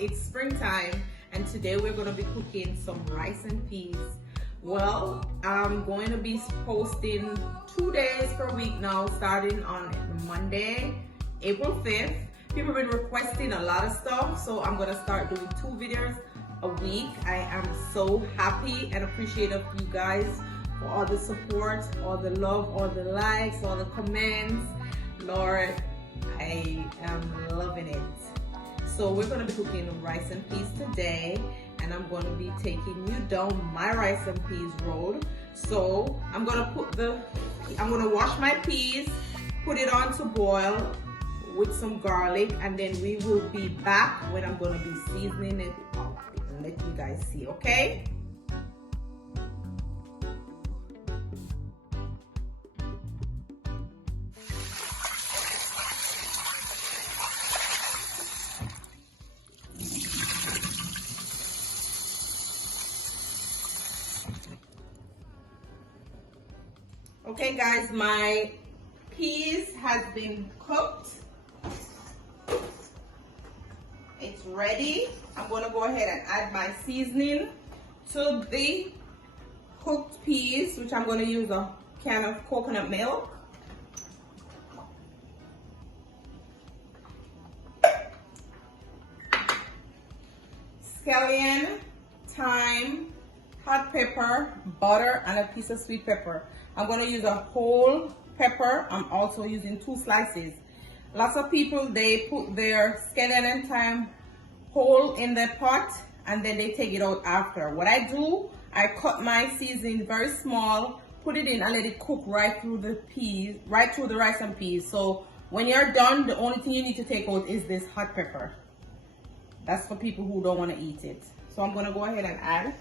it's springtime and today we're going to be cooking some rice and peas. Well, I'm going to be posting 2 days per week now, starting on Monday, April 5th. People have been requesting a lot of stuff, so I'm going to start doing 2 videos a week. I am so happy and appreciative of you guys for all the support, all the love, all the likes, all the comments. Lord, I am loving it. So we're going to be cooking rice and peas today, and I'm going to be taking you down my rice and peas road. So I'm going to wash my peas, put it on to boil with some garlic, and then we will be back when I'm going to be seasoning it up and let you guys see, okay? Okay guys, my peas has been cooked. It's ready. I'm going to go ahead and add my seasoning to the cooked peas, which I'm going to use a can of coconut milk. Scallion, thyme, hot pepper, butter, and a piece of sweet pepper. I'm going to use a whole pepper. I'm also using 2 slices. Lots of people, they put their scallion and thyme whole in the pot and then they take it out after. What I do, I cut my seasoning very small, put it in and let it cook right through the peas, right through the rice and peas. So when you're done, the only thing you need to take out is this hot pepper. That's for people who don't want to eat it. So I'm going to go ahead and add.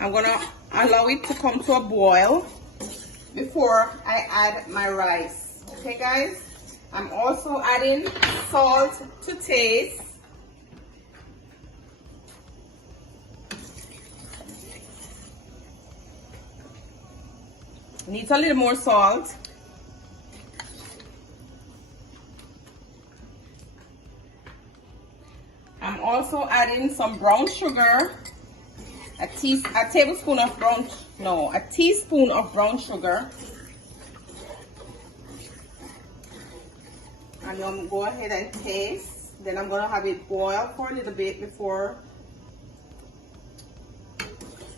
I'm going to allow it to come to a boil before I add my rice. Okay guys? I'm also adding salt to taste. Needs a little more salt. I'm also adding some brown sugar. A teaspoon of brown sugar. And I'm go ahead and taste. Then I'm gonna have it boil for a little bit before.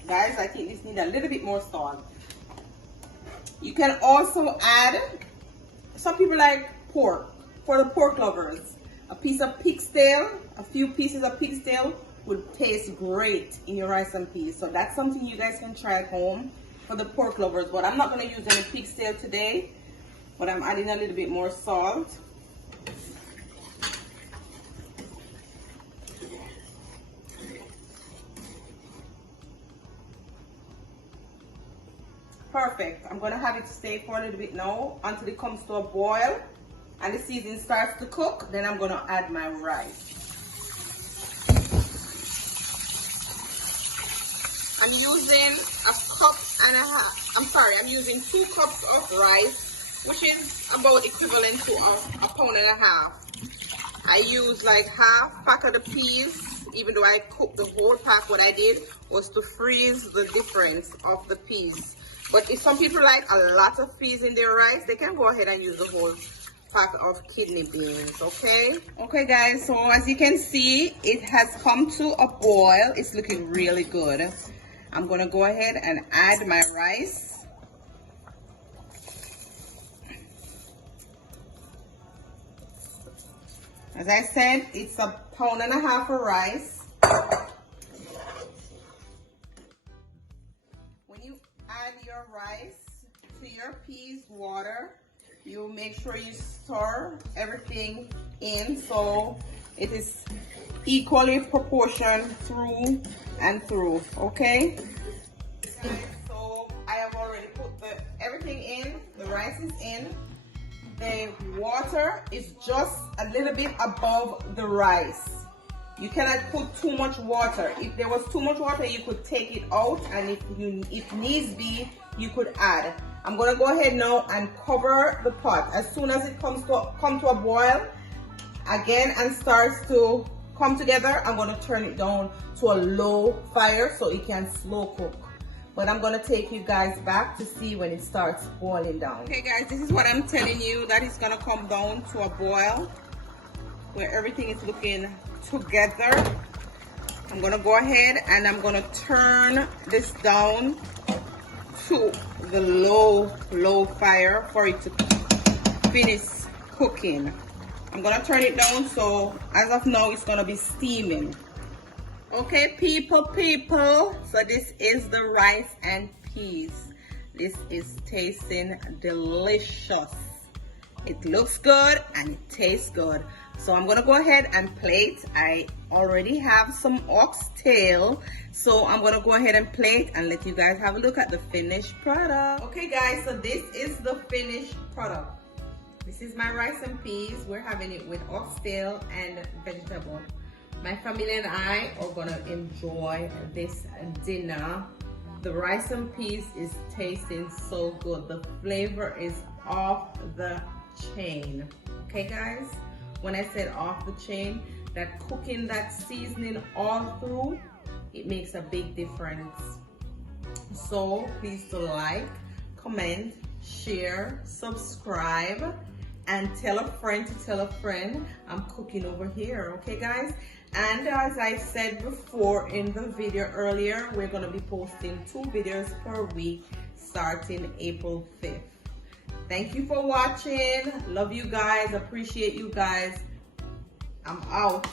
Guys, I think this needs a little bit more salt. You can also add, some people like pork, for the pork lovers. A piece of pig's tail, a few pieces of pig's tail would taste great in your rice and peas. So that's something you guys can try at home for the pork lovers. But I'm not going to use any pig's tail today, but I'm adding a little bit more salt. Perfect. I'm going to have it stay for a little bit now until it comes to a boil and the seasoning starts to cook. Then I'm going to add my rice. I'm using I'm using 2 cups of rice, which is about equivalent to a pound and a half. I use like half pack of the peas, even though I cooked the whole pack. What I did was to freeze the difference of the peas. But if some people like a lot of peas in their rice, they can go ahead and use the whole pack of kidney beans. Okay guys, so as you can see, it has come to a boil. It's looking really good. I'm gonna go ahead and add my rice. As I said, it's a pound and a half of rice. When you add your rice to your peas water, you make sure you stir everything in so it is equally proportioned through and through. Okay, so I have already put everything in. The rice is in. The water is just a little bit above the rice. You cannot put too much water. If there was too much water, you could take it out, and if needs be, you could add. I'm gonna go ahead now and cover the pot. As soon as it come to a boil again and starts to come together, I'm gonna turn it down to a low fire so it can slow cook. But I'm gonna take you guys back to see when it starts boiling down. Okay guys, this is what I'm telling you, that it's gonna come down to a boil where everything is looking together. I'm gonna go ahead and I'm gonna turn this down to the low fire for it to finish cooking. I'm gonna turn it down, so as of now it's gonna be steaming. Okay, people, so this is the rice and peas. This is tasting delicious. It looks good and it tastes good. So I'm gonna go ahead and plate. I already have some oxtail, so I'm gonna go ahead and plate and let you guys have a look at the finished product. Okay guys, so this is the finished product. This is my rice and peas. We're having it with oxtail and vegetable. My family and I are gonna enjoy this dinner. The rice and peas is tasting so good. The flavor is off the chain. Okay guys, when I said off the chain, that cooking, that seasoning all through, it makes a big difference. So please do like, comment, share, subscribe, and tell a friend to tell a friend I'm cooking over here. Okay guys, and as I said before in the video earlier, we're going to be posting 2 videos per week starting April 5th. Thank you for watching. Love you guys, appreciate you guys. I'm out.